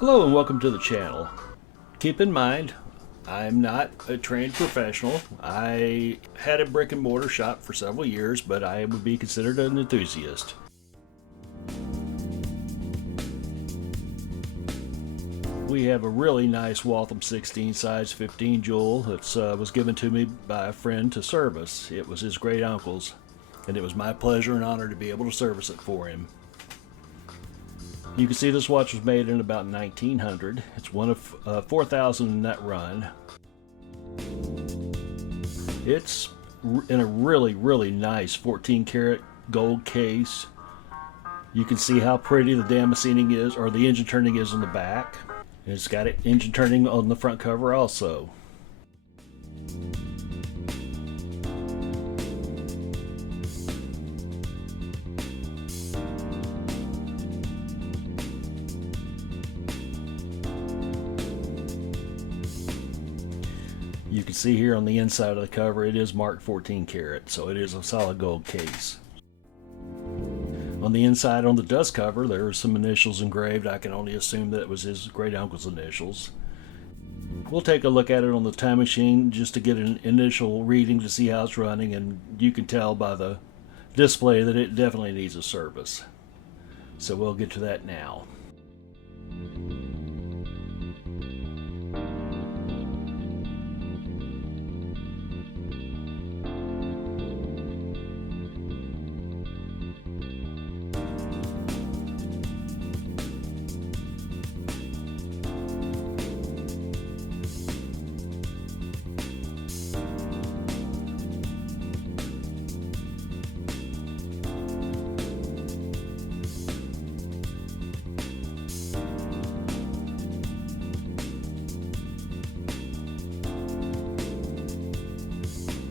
Hello and welcome to the channel. Keep in mind, I'm not a trained professional. I had a brick and mortar shop for several years, but I would be considered an enthusiast. We have a really nice Waltham 16 size 15 joule that was given to me by a friend to service. It was his great uncle's, and it was my pleasure and honor to be able to service it for him. You can see this watch was made in about 1900. It's one of 4,000 net run. It's in a really nice 14 karat gold case. You can see how pretty the damascening is, or the engine turning is on the back. And it's got engine turning on the front cover also. You can see here on the inside of the cover it is marked 14 karat, so it is a solid gold case. On the inside on the dust cover there are some initials engraved. I can only assume that it was his great uncle's initials. We'll take a look at it on the time machine just to get an initial reading to see how it's running, and you can tell by the display that it definitely needs a service. So we'll get to that now.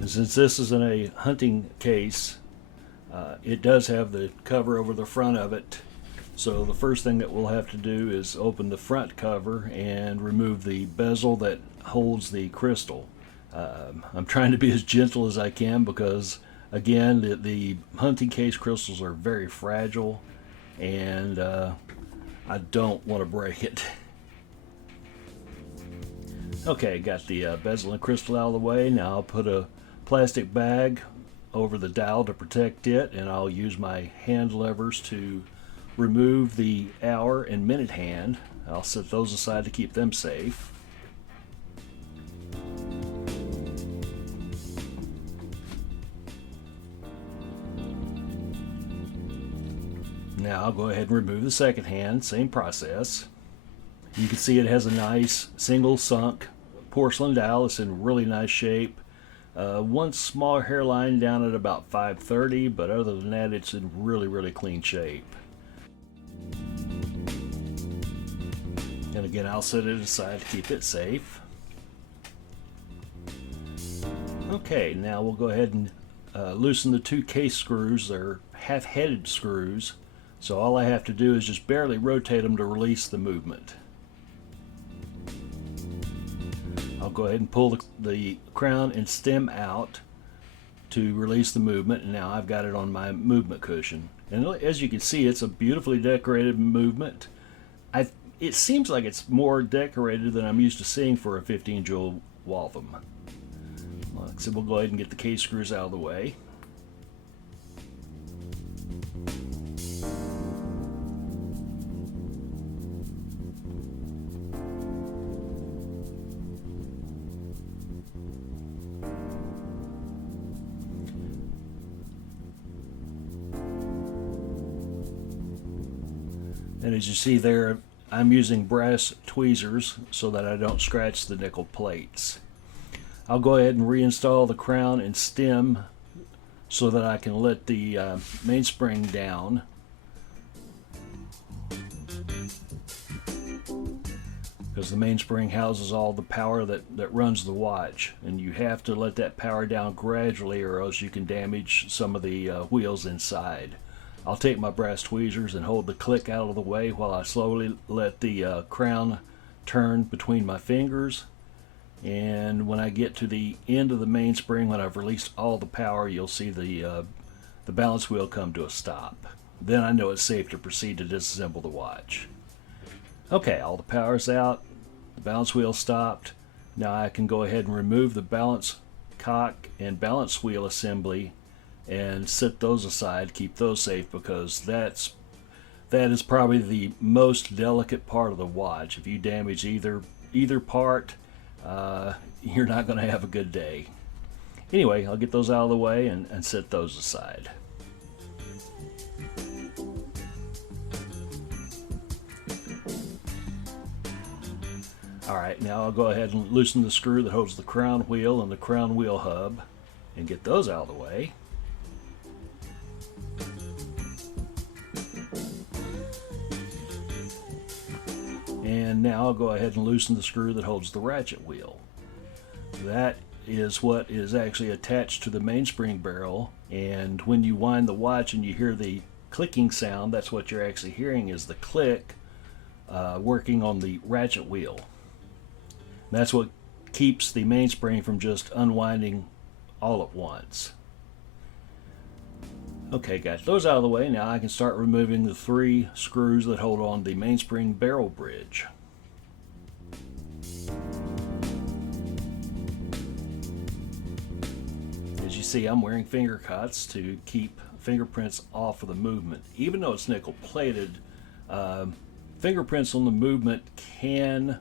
Since this is in a hunting case, it does have the cover over the front of it. So the first thing that we'll have to do is open the front cover and remove the bezel that holds the crystal. I'm trying to be as gentle as I can because, again, the hunting case crystals are very fragile, and I don't want to break it. Okay, got the bezel and crystal out of the way. Now I'll put a plastic bag over the dial to protect it, and I'll use my hand levers to remove the hour and minute hand. I'll set those aside to keep them safe. Now I'll go ahead and remove the second hand, same process. You can see it has a nice single sunk porcelain dial. It's in really nice shape. One small hairline down at about 530, but other than that it's in really clean shape. And again, I'll set it aside to keep it safe. Okay, now we'll go ahead and loosen the two case screws. They're half-headed screws, so all I have to do is just barely rotate them to release the movement. I'll go ahead and pull the crown and stem out to release the movement, and now I've got it on my movement cushion. And as you can see, it's a beautifully decorated movement. It seems like it's more decorated than I'm used to seeing for a 15 jewel Waltham. So we'll go ahead and get the case screws out of the way. And as you see there, I'm using brass tweezers so that I don't scratch the nickel plates. I'll go ahead and reinstall the crown and stem so that I can let the mainspring down. Because the mainspring houses all the power that runs the watch, and you have to let that power down gradually or else you can damage some of the wheels inside. I'll take my brass tweezers and hold the click out of the way while I slowly let the crown turn between my fingers. And when I get to the end of the mainspring, when I've released all the power, you'll see the balance wheel come to a stop. Then I know it's safe to proceed to disassemble the watch. Okay, all the power's out, the balance wheel stopped. Now I can go ahead and remove the balance cock and balance wheel assembly and set those aside, keep those safe, because that is probably the most delicate part of the watch. If you damage either part, you're not going to have a good day. Anyway, I'll get those out of the way and set those aside. Alright, now I'll go ahead and loosen the screw that holds the crown wheel and the crown wheel hub and get those out of the way. And now I'll go ahead and loosen the screw that holds the ratchet wheel. That is what is actually attached to the mainspring barrel, and when you wind the watch and you hear the clicking sound, that's what you're actually hearing, is the click working on the ratchet wheel. That's what keeps the mainspring from just unwinding all at once. Okay, got those out of the way. Now I can start removing the 3 screws that hold on the mainspring barrel bridge. As you see, I'm wearing finger cuts to keep fingerprints off of the movement. Even though it's nickel plated, fingerprints on the movement can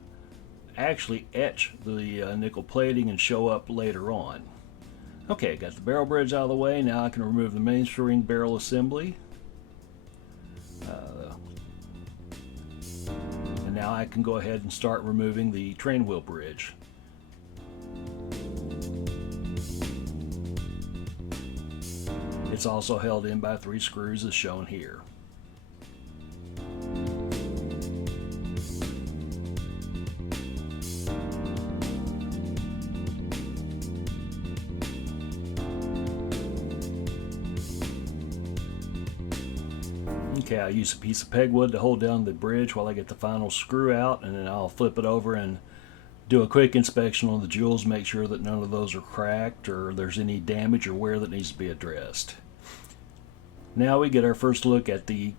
actually etch the nickel plating and show up later on. Okay, got the barrel bridge out of the way. Now I can remove the mainspring barrel assembly. And now I can go ahead and start removing the train wheel bridge. It's also held in by 3 screws as shown here. Okay, I use a piece of pegwood to hold down the bridge while I get the final screw out, and then I'll flip it over and do a quick inspection on the jewels, make sure that none of those are cracked or there's any damage or wear that needs to be addressed. Now we get our first look at the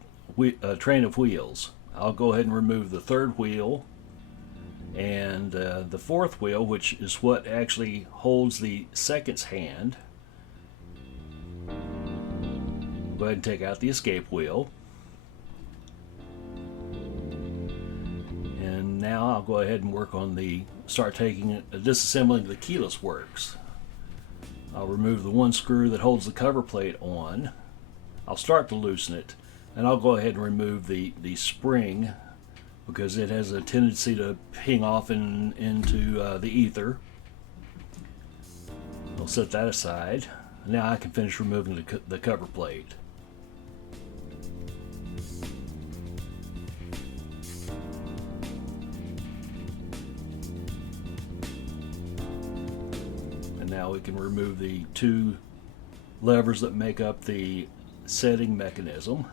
train of wheels. I'll go ahead and remove the 3rd wheel and the 4th wheel, which is what actually holds the seconds hand. Go ahead and take out the escape wheel. And now I'll go ahead and work on disassembling the keyless works. I'll remove the 1 screw that holds the cover plate on. I'll start to loosen it, and I'll go ahead and remove the spring because it has a tendency to ping off into the ether. I'll set that aside. Now I can finish removing the cover plate. And now we can remove the 2 levers that make up the setting mechanism.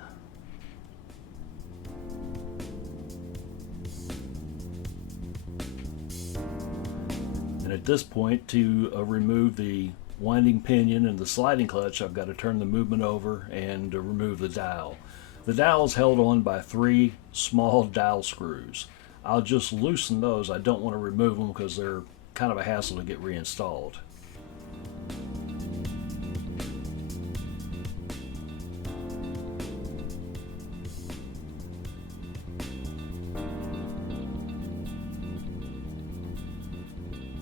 And at this point, to remove the winding pinion and the sliding clutch, I've got to turn the movement over and remove the dial. The dial is held on by 3 small dial screws. I'll just loosen those. I don't want to remove them because they're kind of a hassle to get reinstalled.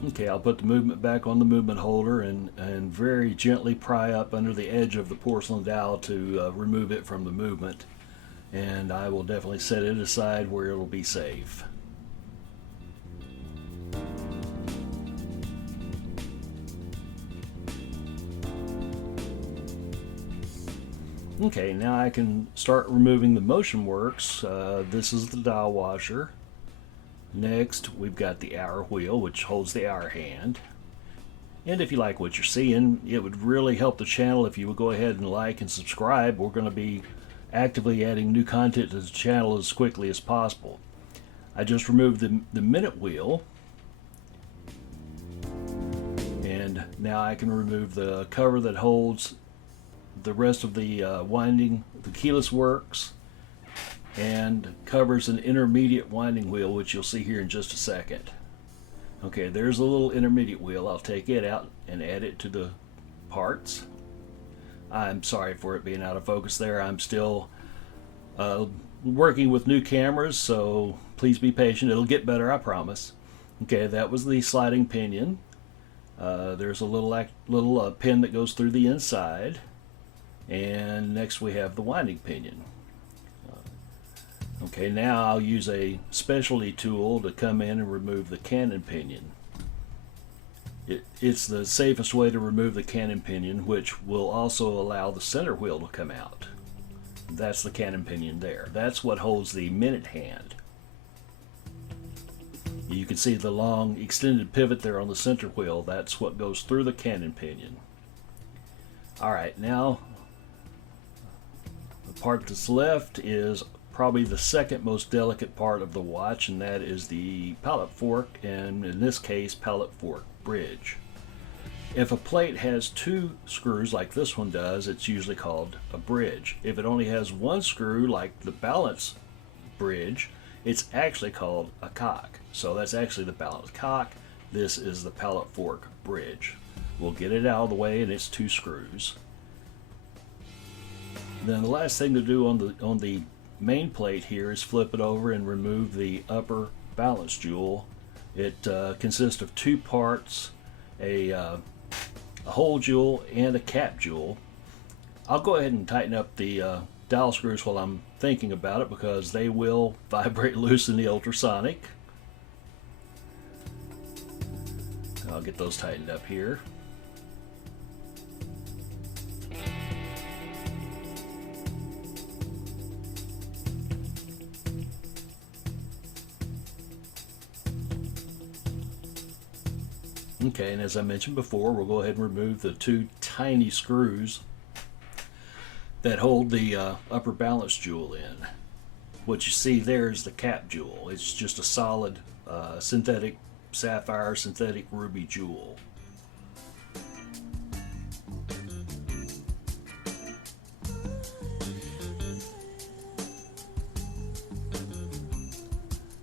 Okay, I'll put the movement back on the movement holder and very gently pry up under the edge of the porcelain dowel to remove it from the movement. And I will definitely set it aside where it'll be safe. Okay, now I can start removing the motion works. This is the dial washer. Next, we've got the hour wheel, which holds the hour hand. And if you like what you're seeing, it would really help the channel if you would go ahead and like and subscribe. We're going to be actively adding new content to the channel as quickly as possible. I just removed the minute wheel. And now I can remove the cover that holds the rest of the winding, the keyless works. and covers an intermediate winding wheel, which you'll see here in just a second. Okay, there's a little intermediate wheel. I'll take it out and add it to the parts. I'm sorry for it being out of focus there. I'm still working with new cameras, so please be patient. It'll get better, I promise. Okay, that was the sliding pinion. There's a little pin that goes through the inside, and next we have the winding pinion. Okay, now I'll use a specialty tool to come in and remove the cannon pinion. It's the safest way to remove the cannon pinion, which will also allow the center wheel to come out. That's the cannon pinion there. That's what holds the minute hand. You can see the long extended pivot there on the center wheel. That's what goes through the cannon pinion. Alright, now the part that's left is probably the second most delicate part of the watch, and that is the pallet fork, and in this case, pallet fork bridge. If a plate has two screws like this one does, it's usually called a bridge. If it only has one screw like the balance bridge, it's actually called a cock. So that's actually the balance cock. This is the pallet fork bridge. We'll get it out of the way, and it's two screws. Then the last thing to do on the main plate here is flip it over and remove the upper balance jewel. It consists of two parts, a hole jewel and a cap jewel. I'll go ahead and tighten up the dial screws while I'm thinking about it, because they will vibrate loose in the ultrasonic. I'll get those tightened up here. Okay, and as I mentioned before, we'll go ahead and remove the two tiny screws that hold the upper balance jewel in. What you see there is the cap jewel. It's just a solid synthetic sapphire, synthetic ruby jewel.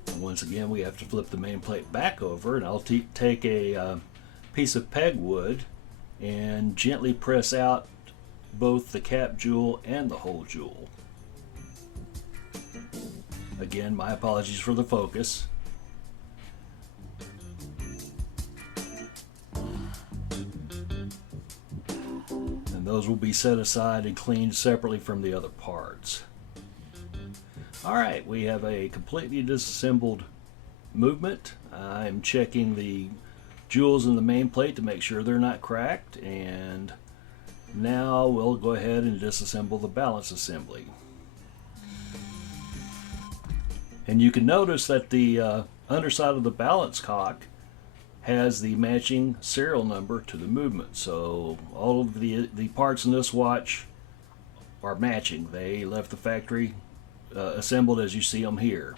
And once again, we have to flip the main plate back over, and I'll take a piece of peg wood and gently press out both the cap jewel and the hole jewel. Again, my apologies for the focus. And those will be set aside and cleaned separately from the other parts. Alright, we have a completely disassembled movement. I'm checking the jewels in the main plate to make sure they're not cracked, and now we'll go ahead and disassemble the balance assembly. And you can notice that the underside of the balance cock has the matching serial number to the movement. So all of the parts in this watch are matching. They left the factory assembled as you see them here.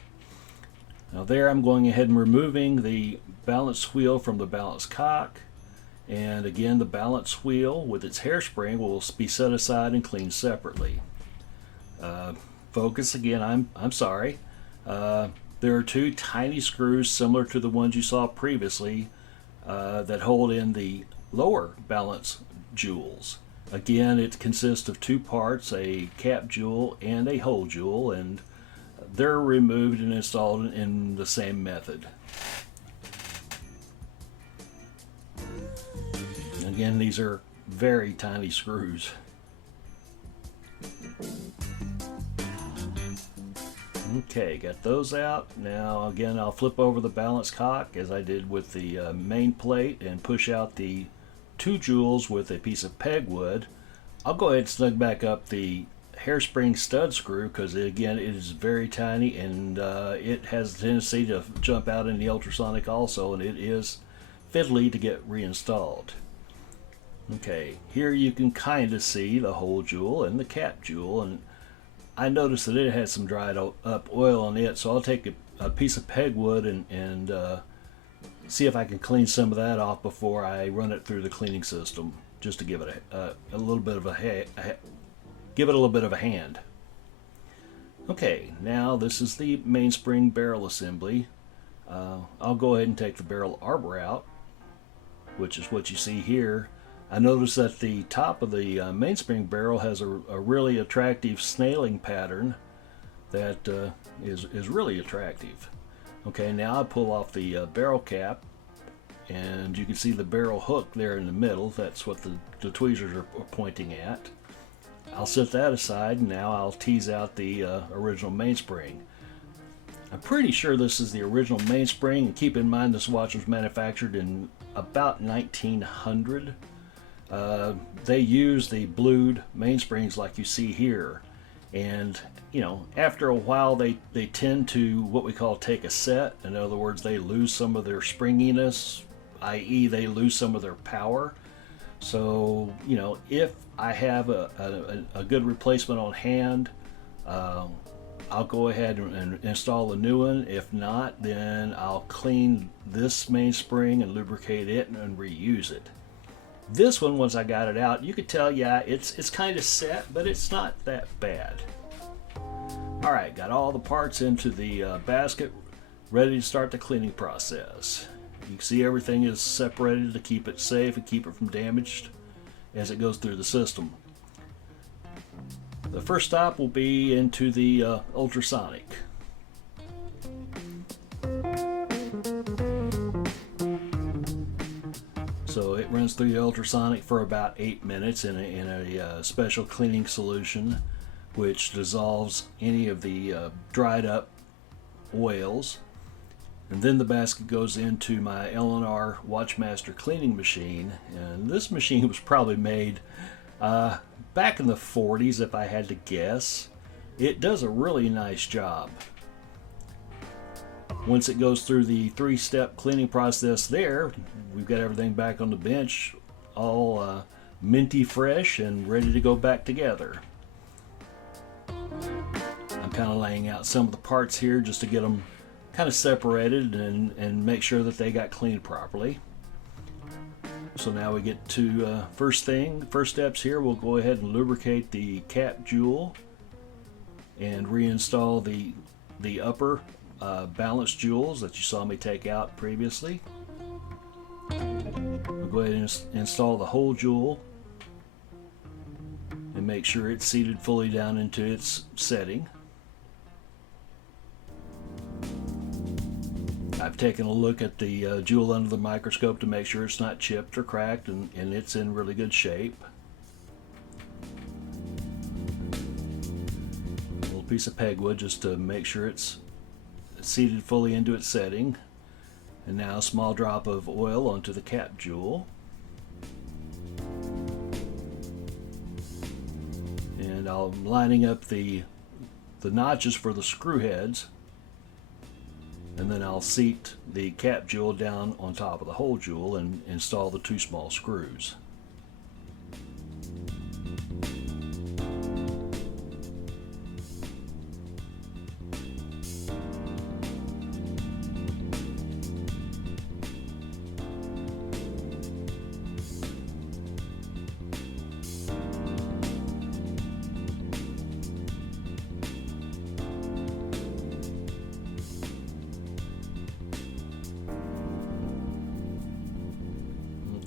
Now there I'm going ahead and removing the balance wheel from the balance cock, and again the balance wheel with its hairspring will be set aside and cleaned separately. Focus again, I'm sorry. There are two tiny screws similar to the ones you saw previously that hold in the lower balance jewels. Again, it consists of two parts, a cap jewel and a hole jewel, and they're removed and installed in the same method. Again, these are very tiny screws. Okay, got those out. Now again, I'll flip over the balance cock as I did with the main plate and push out the two jewels with a piece of peg wood. I'll go ahead and snug back up the hairspring stud screw, because again it is very tiny, and it has a tendency to jump out in the ultrasonic also, and it is fiddly to get reinstalled. Okay, here you can kind of see the hole jewel and the cap jewel, and I noticed that it had some dried up oil on it, so I'll take a piece of peg wood and see if I can clean some of that off before I run it through the cleaning system, just to give it a little bit of a hand. Okay, now this is the mainspring barrel assembly. I'll go ahead and take the barrel arbor out, which is what you see here. I noticed that the top of the mainspring barrel has a really attractive snailing pattern that is really attractive. Okay, now I pull off the barrel cap, and you can see the barrel hook there in the middle. That's what the tweezers are pointing at. I'll set that aside, and now I'll tease out the original mainspring. I'm pretty sure this is the original mainspring, and keep in mind this watch was manufactured in about 1900. They use the blued mainsprings like you see here, and you know, after a while they tend to what we call take a set. In other words, they lose some of their springiness, i.e. they lose some of their power. So, you know, if I have a good replacement on hand, I'll go ahead and install a new one. If not, then I'll clean this mainspring and lubricate it and reuse it. This one, once I got it out, you could tell, yeah, it's kind of set, but it's not that bad. All right, got all the parts into the basket, ready to start the cleaning process. You can see everything is separated to keep it safe and keep it from damage as it goes through the system. The first stop will be into the ultrasonic. So it runs through the ultrasonic for about 8 minutes in a special cleaning solution, which dissolves any of the dried up oils. And then the basket goes into my L&R Watchmaster cleaning machine, and this machine was probably made back in the 40s if I had to guess. It does a really nice job. Once it goes through the 3-step cleaning process there, we've got everything back on the bench, all minty fresh and ready to go back together. I'm kind of laying out some of the parts here just to get them kind of separated and make sure that they got cleaned properly. So now we get to first steps here. We'll go ahead and lubricate the cap jewel and reinstall the upper balance jewels that you saw me take out previously. We'll go ahead and install the whole jewel and make sure it's seated fully down into its setting. I've taken a look at the jewel under the microscope to make sure it's not chipped or cracked, and it's in really good shape. A little piece of pegwood just to make sure it's seated fully into its setting. And now a small drop of oil onto the cap jewel. And I'm lining up the notches for the screw heads. And then I'll seat the cap jewel down on top of the whole jewel and install the 2 small screws.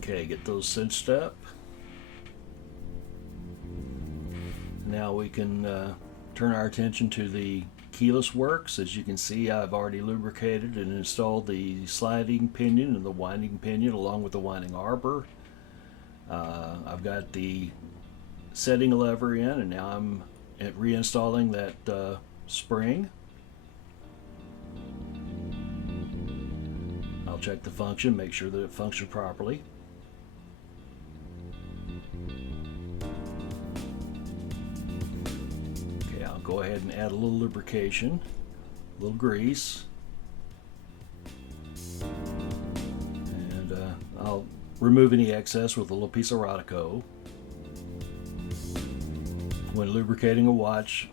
Okay, get those cinched up. Now we can turn our attention to the keyless works. As you can see, I've already lubricated and installed the sliding pinion and the winding pinion along with the winding arbor. I've got the setting lever in, and now I'm reinstalling that spring. I'll check the function, make sure that it functions properly. Okay, I'll go ahead and add a little lubrication, a little grease, and I'll remove any excess with a little piece of Rodico. When lubricating a watch,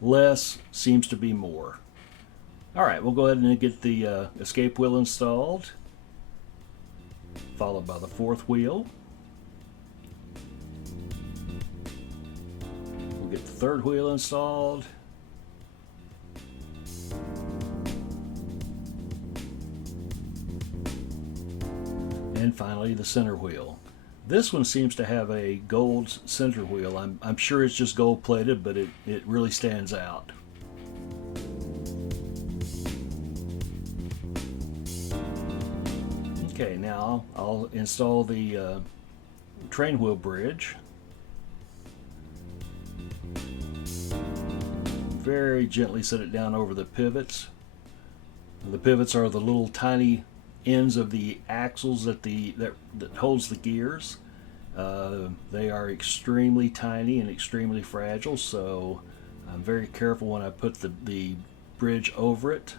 less seems to be more. Alright, we'll go ahead and get the escape wheel installed, followed by the 4th wheel. We'll get the 3rd wheel installed, And finally, the center wheel. This one seems to have a gold center wheel. I'm sure it's just gold plated, but it really stands out. Okay, now I'll install the train wheel bridge. Very gently set it down over the pivots. The pivots are the little tiny ends of the axles that holds the gears. They are extremely tiny and extremely fragile, so I'm very careful when I put the bridge over it.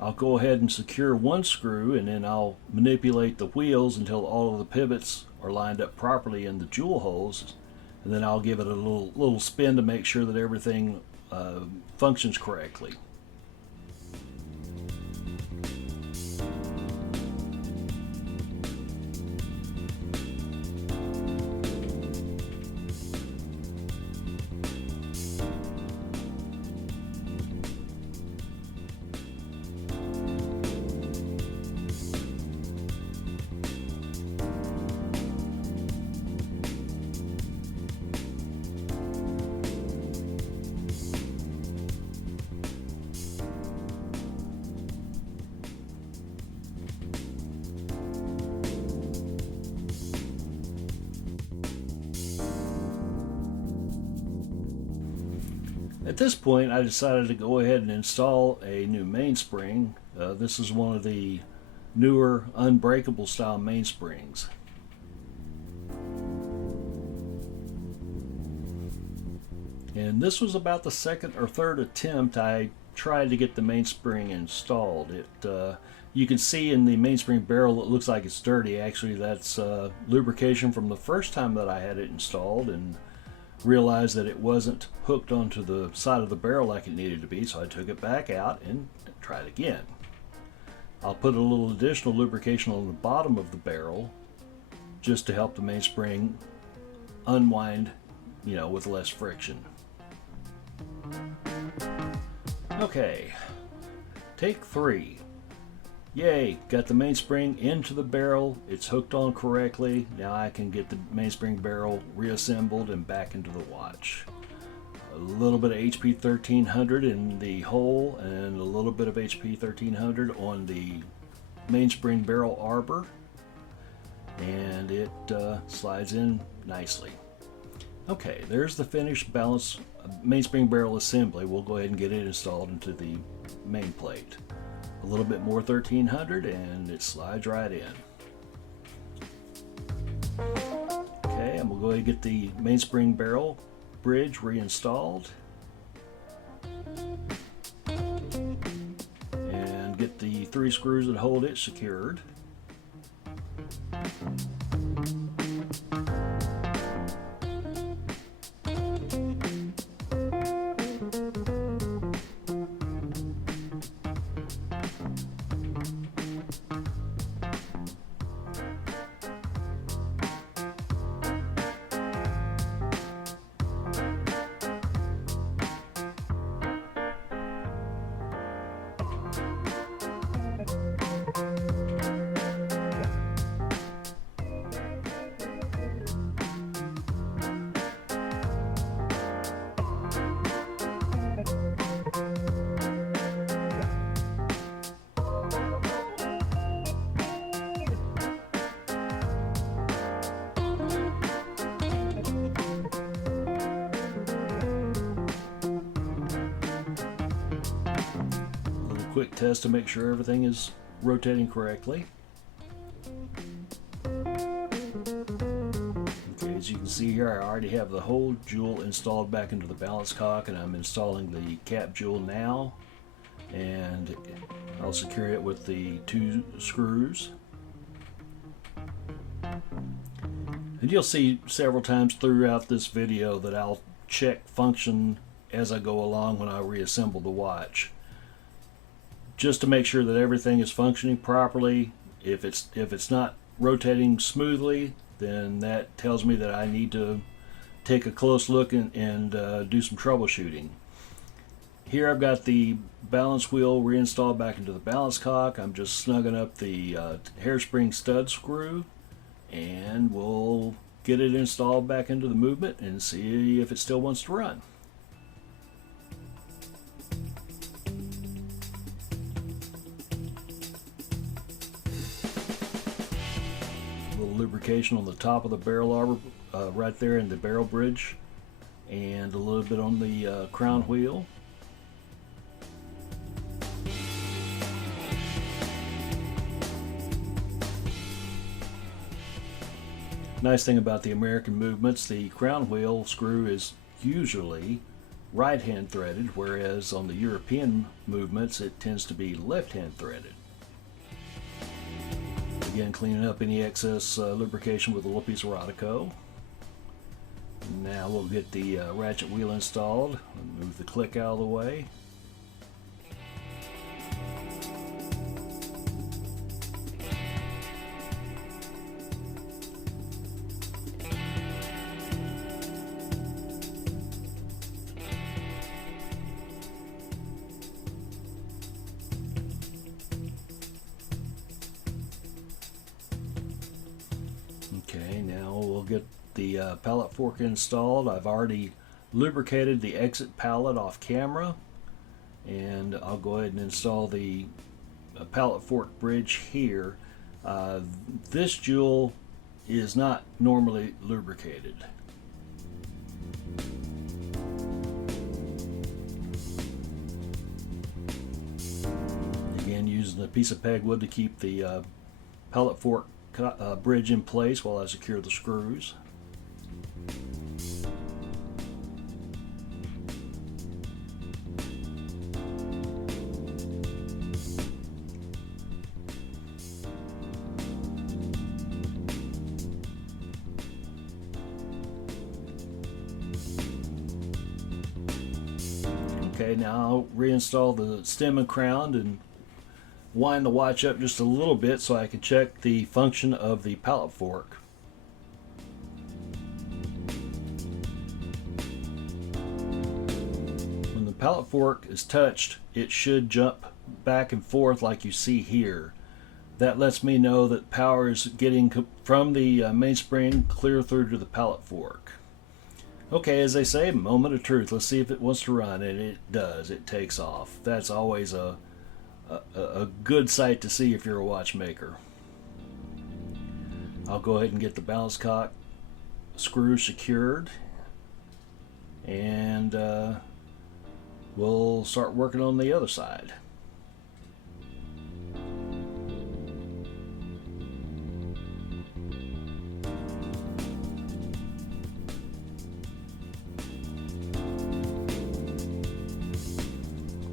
I'll go ahead and secure one screw, and then I'll manipulate the wheels until all of the pivots are lined up properly in the jewel holes, and then I'll give it a little spin to make sure that everything functions correctly. At this point, I decided to go ahead and install a new mainspring. This is one of the newer unbreakable style mainsprings. And this was about the second or third attempt I tried to get the mainspring installed. You can see in the mainspring barrel it looks like it's dirty. Actually, that's lubrication from the first time that I had it installed, and realized that it wasn't hooked onto the side of the barrel like it needed to be, so I took it back out and tried again. I'll put a little additional lubrication on the bottom of the barrel just to help the mainspring unwind, with less friction. Okay, take 3. Yay, got the mainspring into the barrel, it's hooked on correctly. Now I can get the mainspring barrel reassembled and back into the watch. A little bit of HP 1300 in the hole and a little bit of HP 1300 on the mainspring barrel arbor, and it slides in nicely. Okay, there's the finished balanced mainspring barrel assembly. We'll go ahead and get it installed into the main plate. A little bit more 1300 and it slides right in. Okay, and we'll go ahead and get the mainspring barrel bridge reinstalled and get the 3 screws that hold it secured. Quick test to make sure everything is rotating correctly. Okay, as you can see here, I already have the whole jewel installed back into the balance cock, and I'm installing the cap jewel now, and I'll secure it with the 2 screws. And you'll see several times throughout this video that I'll check function as I go along when I reassemble the watch, just to make sure that everything is functioning properly. If it's not rotating smoothly, then that tells me that I need to take a close look and do some troubleshooting. Here I've got the balance wheel reinstalled back into the balance cock. I'm just snugging up the hairspring stud screw, and we'll get it installed back into the movement and see if it still wants to run. A little lubrication on the top of the barrel arbor, right there in the barrel bridge, and a little bit on the crown wheel. Nice thing about the American movements, the crown wheel screw is usually right hand threaded, whereas on the European movements it tends to be left hand threaded. Again, cleaning up any excess lubrication with a little piece of Rodico. Now we'll get the ratchet wheel installed. Move the click out of the way. Okay, now we'll get the pallet fork installed. I've already lubricated the exit pallet off camera, and I'll go ahead and install the pallet fork bridge here. This jewel is not normally lubricated. Again, using a piece of pegwood to keep the pallet fork bridge in place while I secure the screws. Okay, now I'll reinstall the stem and crown and wind the watch up just a little bit so I can check the function of the pallet fork. When the pallet fork is touched, it should jump back and forth like you see here. That lets me know that power is getting from the mainspring clear through to the pallet fork. Okay, as they say, moment of truth. Let's see if it wants to run, and it does. It takes off. That's always a good sight to see if you're a watchmaker. I'll go ahead and get the balance cock screw secured, and we'll start working on the other side.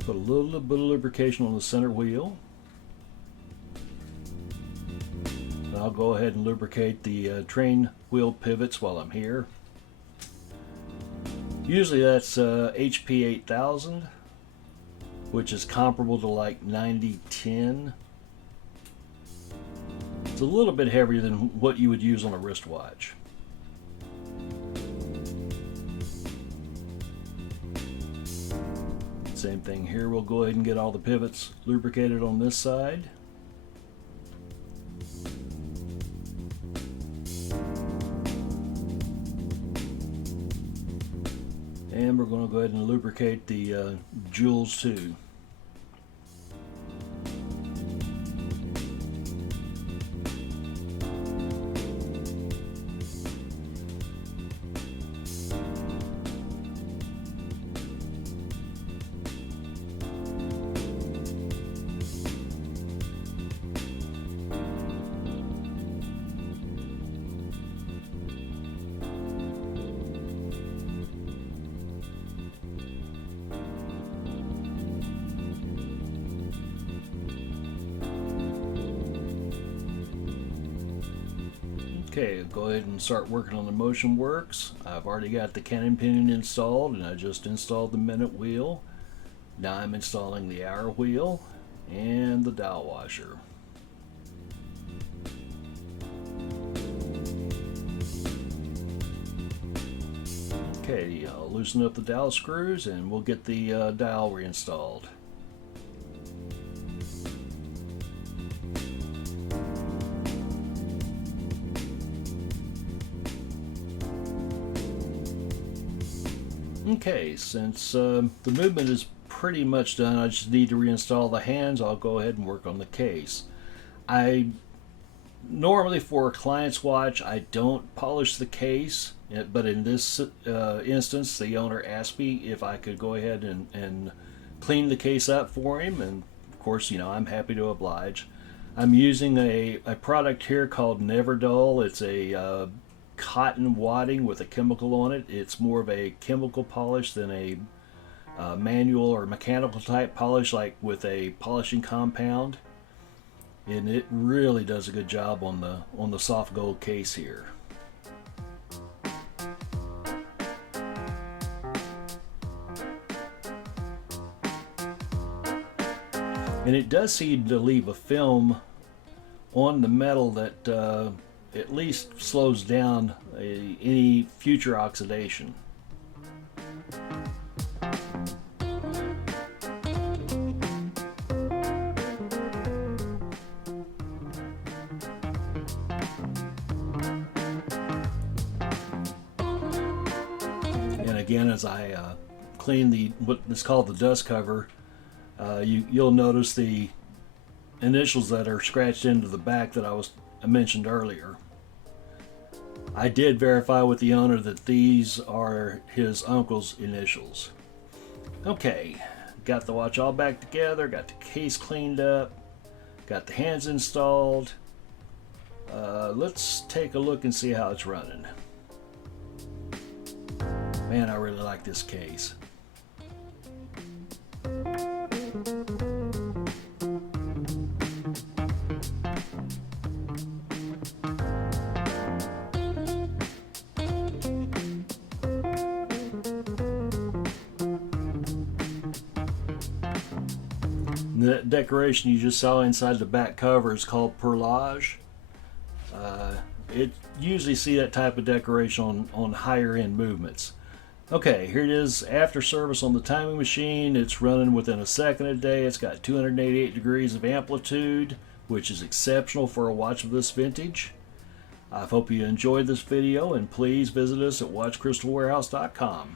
Put a little bit of lubrication on the center wheel. And I'll go ahead and lubricate the train wheel pivots while I'm here. Usually that's HP 8000, which is comparable to like 9010. It's a little bit heavier than what you would use on a wristwatch. Same thing here. We'll go ahead and get all the pivots lubricated on this side. And we're going to go ahead and lubricate the jewels too. Okay, go ahead and start working on the motion works. I've already got the cannon pinion installed, and I just installed the minute wheel. Now I'm installing the hour wheel and the dial washer. Okay, I'll loosen up the dowel screws and we'll get the dial reinstalled. Okay, since the movement is pretty much done, I just need to reinstall the hands. I'll go ahead and work on the case. I normally, for a client's watch, I don't polish the case, but in this instance, the owner asked me if I could go ahead and clean the case up for him, and of course, you know, I'm happy to oblige. I'm using a product here called Never Dull. It's a cotton wadding with a chemical on it. It's more of a chemical polish than a manual or mechanical type polish, like with a polishing compound, and it really does a good job on the soft gold case here. And it does seem to leave a film on the metal that at least slows down any future oxidation. And again, as I clean what is called the dust cover, you'll notice the initials that are scratched into the back that I mentioned earlier. I did verify with the owner that these are his uncle's initials. Okay, got the watch all back together, got the case cleaned up, got the hands installed. Let's take a look and see how it's running. Man, I really like this case. The decoration you just saw inside the back cover is called perlage. It usually see that type of decoration on higher end movements. Okay, here it is after service on the timing machine. It's running within a second a day. It's got 288 degrees of amplitude, which is exceptional for a watch of this vintage. I hope you enjoyed this video, and please visit us at watchcrystalwarehouse.com.